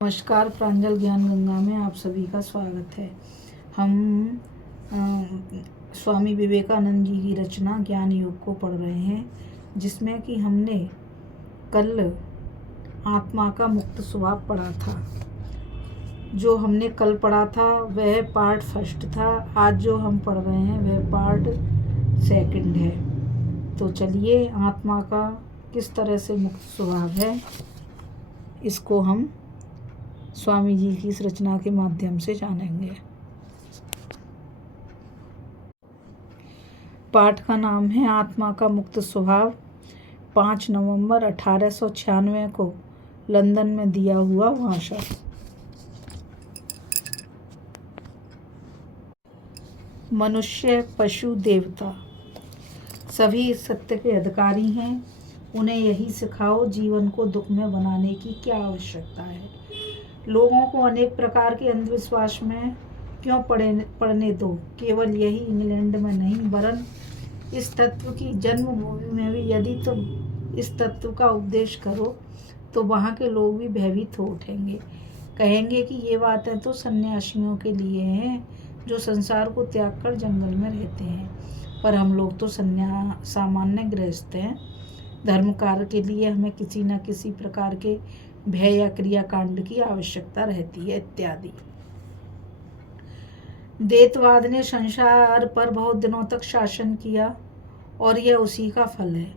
नमस्कार, प्रांजल ज्ञान गंगा में आप सभी का स्वागत है। हम स्वामी विवेकानंद जी की रचना ज्ञान योग को पढ़ रहे हैं, जिसमें कि हमने कल आत्मा का मुक्त स्वभाव पढ़ा था। जो हमने कल पढ़ा था वह पार्ट फर्स्ट था। आज जो हम पढ़ रहे हैं वह पार्ट सेकंड है। तो चलिए, आत्मा का किस तरह से मुक्त स्वभाव है, इसको हम स्वामी जी की इस रचना के माध्यम से जानेंगे। पाठ का नाम है आत्मा का मुक्त स्वभाव। 5 नवंबर 1896 को लंदन में दिया हुआ भाषण। मनुष्य, पशु, देवता सभी सत्य के अधिकारी हैं। उन्हें यही सिखाओ, जीवन को दुख में बनाने की क्या आवश्यकता है। लोगों को अनेक प्रकार के अंधविश्वास में क्यों पड़ने दो। केवल यही इंग्लैंड में नहीं, वरन इस तत्व की जन्मभूमि में भी यदि तुम इस तत्व का उपदेश करो तो वहाँ के लोग भी भयभीत हो उठेंगे। कहेंगे कि ये बातें तो सन्यासियों के लिए हैं, जो संसार को त्याग कर जंगल में रहते हैं, पर हम लोग तो सामान्य गृहस्थ हैं। धर्म कार्य के लिए हमें किसी न किसी प्रकार के भय या क्रियाकांड की आवश्यकता रहती है, इत्यादि। द्वैतवाद ने संसार पर बहुत दिनों तक शासन किया और यह उसी का फल है।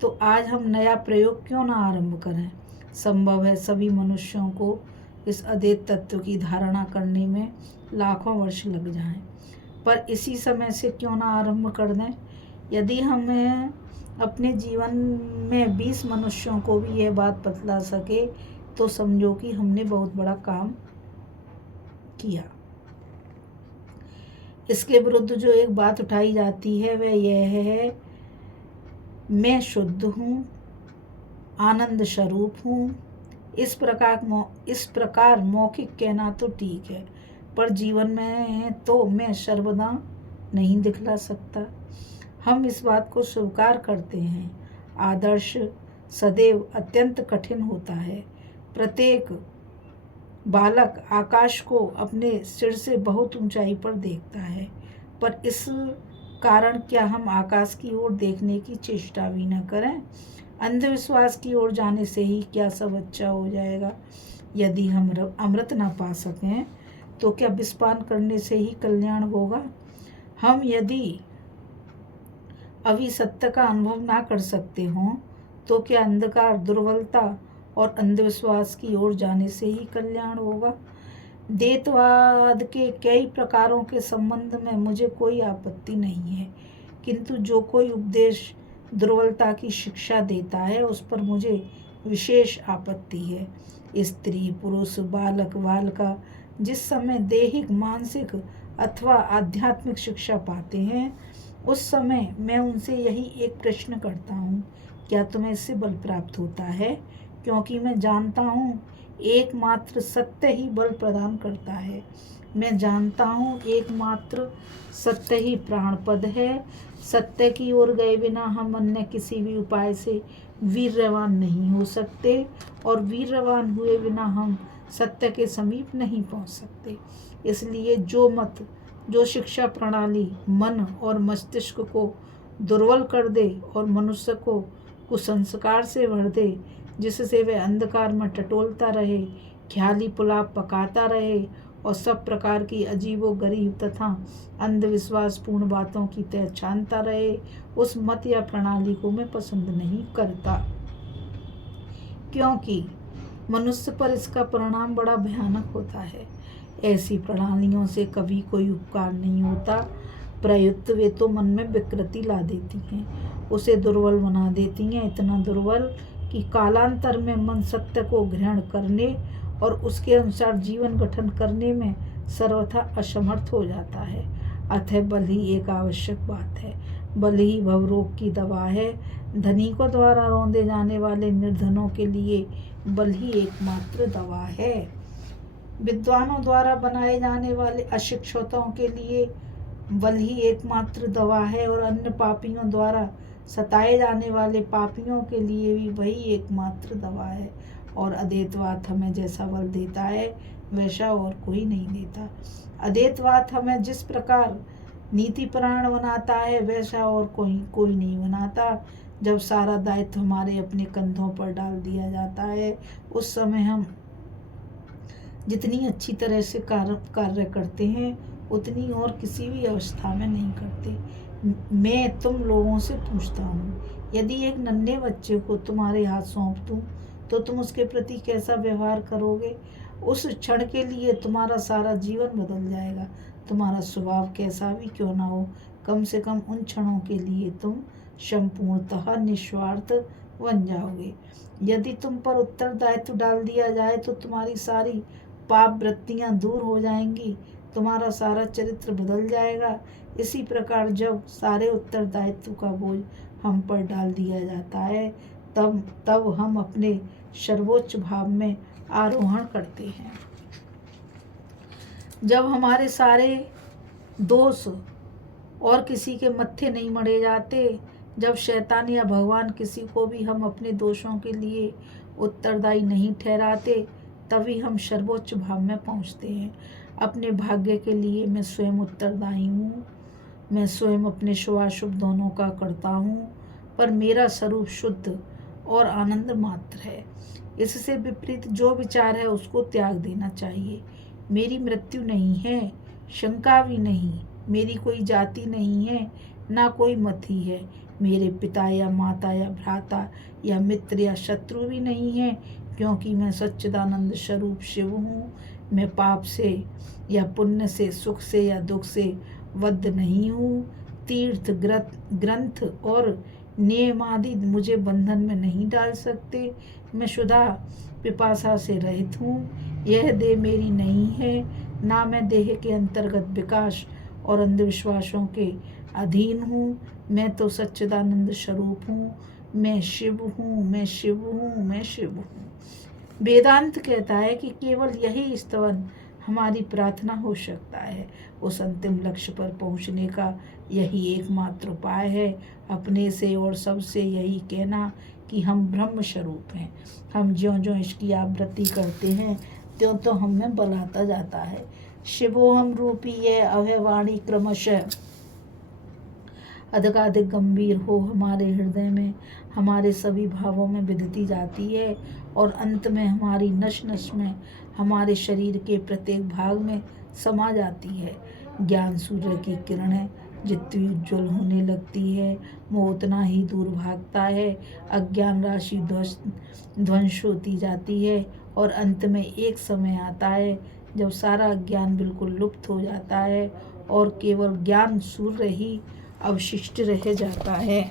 तो आज हम नया प्रयोग क्यों ना आरंभ करें। संभव है सभी मनुष्यों को इस अद्वैत तत्व की धारणा करने में लाखों वर्ष लग जाएं, पर इसी समय से क्यों ना आरंभ कर दें। यदि हमें अपने जीवन में 20 मनुष्यों को भी यह बात बतला सके तो समझो कि हमने बहुत बड़ा काम किया। इसके विरुद्ध जो एक बात उठाई जाती है वह यह है, मैं शुद्ध हूँ, आनंद स्वरूप हूँ। इस प्रकार मौखिक कहना तो ठीक है, पर जीवन में तो मैं सर्वदा नहीं दिखला सकता। हम इस बात को स्वीकार करते हैं। आदर्श सदैव अत्यंत कठिन होता है। प्रत्येक बालक आकाश को अपने सिर से बहुत ऊंचाई पर देखता है, पर इस कारण क्या हम आकाश की ओर देखने की चेष्टा भी न करें। अंधविश्वास की ओर जाने से ही क्या सब अच्छा हो जाएगा। यदि हम अमृत न पा सकें तो क्या विषपान करने से ही कल्याण होगा। हम यदि अभी सत्य का अनुभव ना कर सकते हों तो क्या अंधकार, दुर्बलता और अंधविश्वास की ओर जाने से ही कल्याण होगा। द्वैतवाद के कई प्रकारों के संबंध में मुझे कोई आपत्ति नहीं है, किंतु जो कोई उपदेश दुर्बलता की शिक्षा देता है उस पर मुझे विशेष आपत्ति है। स्त्री, पुरुष, बालक, बालिका जिस समय दैहिक, मानसिक अथवा आध्यात्मिक शिक्षा पाते हैं उस समय मैं उनसे यही एक प्रश्न करता हूँ, क्या तुम्हें इससे बल प्राप्त होता है। क्योंकि मैं जानता हूँ एकमात्र सत्य ही बल प्रदान करता है। मैं जानता हूँ एकमात्र सत्य ही प्राणपद है। सत्य की ओर गए बिना हम अन्य किसी भी उपाय से वीर्यवान नहीं हो सकते, और वीर्यवान हुए बिना हम सत्य के समीप नहीं पहुँच सकते। इसलिए जो शिक्षा प्रणाली मन और मस्तिष्क को दुर्बल कर दे और मनुष्य को कुसंस्कार से भर दे, जिससे वह अंधकार में टटोलता रहे, ख्याली पुलाव पकाता रहे और सब प्रकार की अजीबोगरीब तथा अंधविश्वासपूर्ण बातों की तह छानता रहे, उस मत या प्रणाली को मैं पसंद नहीं करता, क्योंकि मनुष्य पर इसका परिणाम बड़ा भयानक होता है। ऐसी प्रणालियों से कभी कोई उपकार नहीं होता, प्रयुक्त वे तो मन में विकृति ला देती हैं, उसे दुर्बल बना देती हैं, इतना दुर्बल कि कालांतर में मन सत्य को ग्रहण करने और उसके अनुसार जीवन गठन करने में सर्वथा असमर्थ हो जाता है। अतः बल ही एक आवश्यक बात है। बल ही भवरोग की दवा है। धनिकों द्वारा रौंदे जाने वाले निर्धनों के लिए बल ही एकमात्र दवा है। विद्वानों द्वारा बनाए जाने वाले अशिक्षितों के लिए बल ही एकमात्र दवा है, और अन्य पापियों द्वारा सताए जाने वाले पापियों के लिए भी वही एकमात्र दवा है। और अद्वैतवाद हमें जैसा बल देता है वैसा और कोई नहीं देता। अद्वैतवाद हमें जिस प्रकार नीति प्राण बनाता है वैसा और कोई नहीं बनाता। जब सारा दायित्व हमारे अपने कंधों पर डाल दिया जाता है उस समय हम जितनी अच्छी तरह से कार्य करते हैं उतनी और किसी भी अवस्था में नहीं करते। मैं तुम लोगों से पूछता हूँ, यदि एक नन्हे बच्चे को तुम्हारे हाथ सौंप दूँ तो तुम उसके प्रति कैसा व्यवहार करोगे? उस क्षण के लिए तुम्हारा सारा जीवन बदल जाएगा। तुम्हारा स्वभाव कैसा भी क्यों ना हो, कम से कम उन क्षणों के लिए तुम संपूर्णतः निस्वार्थ बन जाओगे। यदि तुम पर उत्तरदायित्व डाल दिया जाए तो तुम्हारी सारी पाप वृत्तियां दूर हो जाएंगी, तुम्हारा सारा चरित्र बदल जाएगा। इसी प्रकार जब सारे उत्तरदायित्व का बोझ हम पर डाल दिया जाता है तब हम अपने सर्वोच्च भाव में आरोहण करते हैं। जब हमारे सारे दोष और किसी के मत्थे नहीं मढ़े जाते, जब शैतान या भगवान किसी को भी हम अपने दोषों के लिए उत्तरदायी नहीं ठहराते, तभी हम सर्वोच्च भाव में पहुंचते हैं। अपने भाग्य के लिए मैं स्वयं उत्तरदायी हूँ, मैं स्वयं अपने शुभाशुभ दोनों का करता हूँ, पर मेरा स्वरूप शुद्ध और आनंद मात्र है। इससे विपरीत जो विचार है उसको त्याग देना चाहिए। मेरी मृत्यु नहीं है, शंका भी नहीं, मेरी कोई जाति नहीं है, ना कोई मत ही है, मेरे पिता या माता या भ्राता या मित्र या शत्रु भी नहीं है, क्योंकि मैं सच्चिदानंद स्वरूप शिव हूँ। मैं पाप से या पुण्य से, सुख से या दुख से बद्ध नहीं हूँ। तीर्थ ग्रंथ और नियम आदि मुझे बंधन में नहीं डाल सकते। मैं शुदा पिपासा से रहित हूँ। यह देह मेरी नहीं है, ना मैं देह के अंतर्गत विकास और अंधविश्वासों के अधीन हूँ। मैं तो सच्चिदानंद स्वरूप हूँ। मैं शिव हूँ, मैं शिव हूँ, मैं शिव हूँ। वेदांत कहता है कि केवल यही स्तवन हमारी प्रार्थना हो सकता है। उस अंतिम लक्ष्य पर पहुँचने का यही एकमात्र उपाय है। अपने से और सबसे यही कहना कि हम ब्रह्म स्वरूप हैं। हम ज्यों ज्यों इसकी आवृत्ति करते हैं त्यों तो हम में बल आता जाता है। शिवोहम रूपी यह अभयवाणी क्रमशः अधिकाधिक गंभीर हो हमारे हृदय में, हमारे सभी भावों में विधती जाती है और अंत में हमारी नस नस में, हमारे शरीर के प्रत्येक भाग में समा जाती है। ज्ञान सूर्य की किरणें जितनी उज्ज्वल होने लगती है वो उतना ही दूर भागता है। अज्ञान राशि ध्वंस होती जाती है और अंत में एक समय आता है जब सारा ज्ञान बिल्कुल लुप्त हो जाता है और केवल ज्ञान सूर्य ही अवशिष्ट रह जाता है।